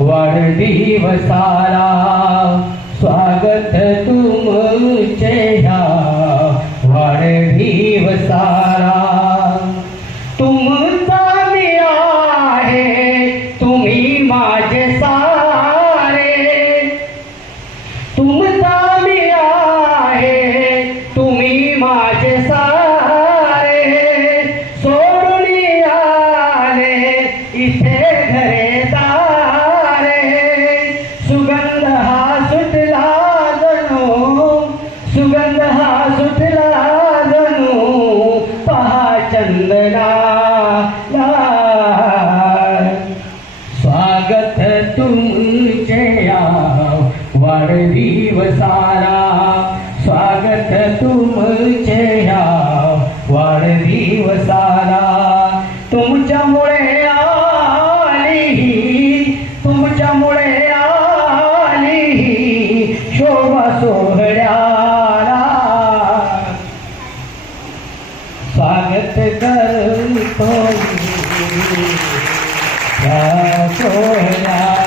वाढदिवसाला स्वागत तुमचे ह्या वाढदिवसाला तुमचा मी आहे तुम्ही माझे सारे तुमचा मी आहे तुम्ही माझे सारे सोडून आले इथे घरे सुगंध हा सुटला जणू पहा चंदना स्वागत तुमचे या वाढदिवसाला स्वागत तुमचे या वाढदिवसाला तुमच्यामुळे शोभा सोहळ्याला स्वागत करतो या सोहळ्याला.